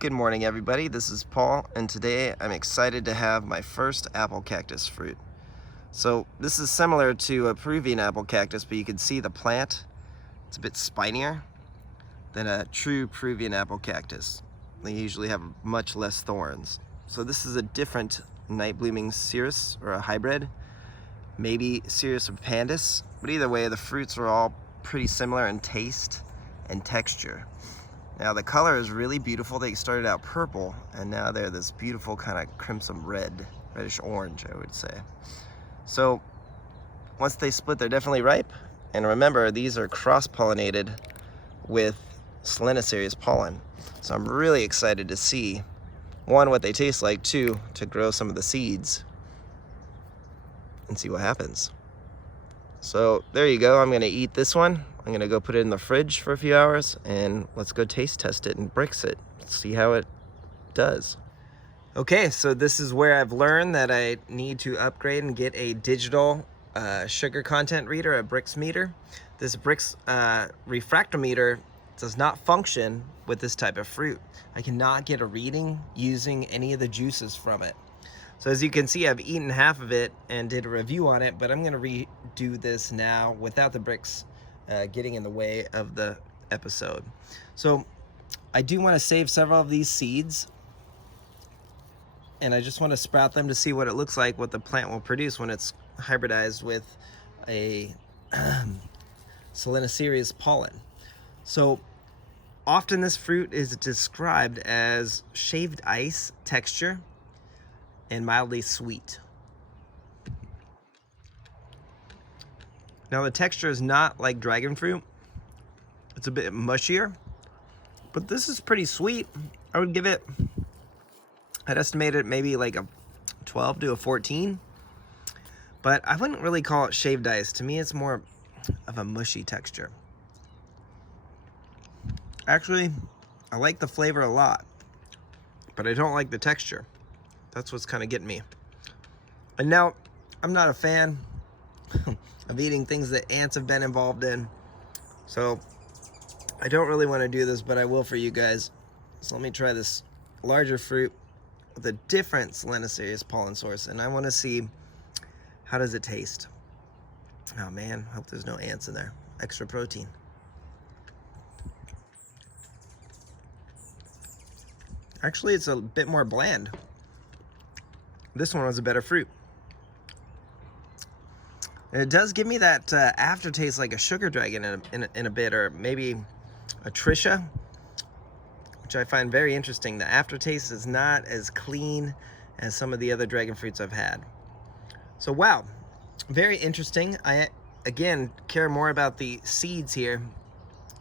Good morning, everybody. This is Paul, and today I'm excited to have my first apple cactus fruit. So this is similar to a Peruvian apple cactus, but you can see the plant. It's a bit spinier than a true Peruvian apple cactus. They usually have much less thorns. So this is a different night blooming cirrus, or a hybrid, maybe Cirrus pandus, but either way the fruits are all pretty similar in taste and texture. Now the color is really beautiful. They started out purple and now they're this beautiful kind of crimson red, reddish orange, I would say. So once they split, they're definitely ripe. And remember, these are cross-pollinated with Solanacea's pollen. So I'm really excited to see, one, what they taste like, two, to grow some of the seeds and see what happens. So there you go. I'm gonna eat this one. I'm gonna go put it in the fridge for a few hours and let's go taste test it and brix it. See how it does. Okay, so this is where I've learned that I need to upgrade and get a digital sugar content reader, a Brix meter. This Brix refractometer does not function with this type of fruit. I cannot get a reading using any of the juices from it. So as you can see, I've eaten half of it and did a review on it, but I'm gonna redo this now without the Brix getting in the way of the episode. So I do want to save several of these seeds, and I just want to sprout them to see what it looks like, what the plant will produce when it's hybridized with a Solanacea's pollen. So often this fruit is described as shaved ice texture and mildly sweet. Now the texture is not like dragon fruit. It's a bit mushier, but this is pretty sweet. I would give it, I'd estimate it maybe like a 12 to a 14, but I wouldn't really call it shaved ice. To me, it's more of a mushy texture. Actually, I like the flavor a lot, but I don't like the texture. That's what's kind of getting me. And now, I'm not a fan of eating things that ants have been involved in. So I don't really want to do this, but I will for you guys. So let me try this larger fruit with a different Solanacea's pollen source, and I want to see how does it taste. Oh man, hope there's no ants in there. Extra protein. Actually, it's a bit more bland. This one was a better fruit. And it does give me that aftertaste like a sugar dragon in a bit, or maybe a Trisha, which I find very interesting. The aftertaste is not as clean as some of the other dragon fruits I've had. So wow, very interesting. I, again, care more about the seeds here.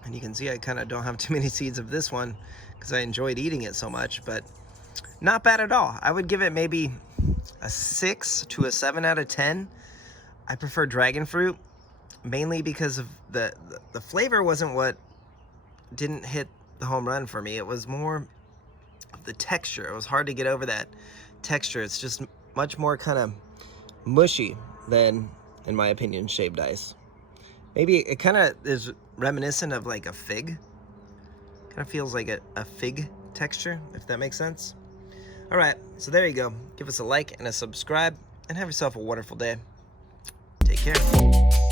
And you can see I kind of don't have too many seeds of this one because I enjoyed eating it so much, but not bad at all. I would give it maybe a 6 to a 7 out of 10. I prefer dragon fruit, mainly because of the flavor wasn't what didn't hit the home run for me. It was more of the texture. It was hard to get over that texture. It's just much more kind of mushy than, in my opinion, shaved ice. Maybe it kind of is reminiscent of like a fig. Kind of feels like a fig texture, if that makes sense. All right, so there you go. Give us a like and a subscribe, and have yourself a wonderful day. Take care.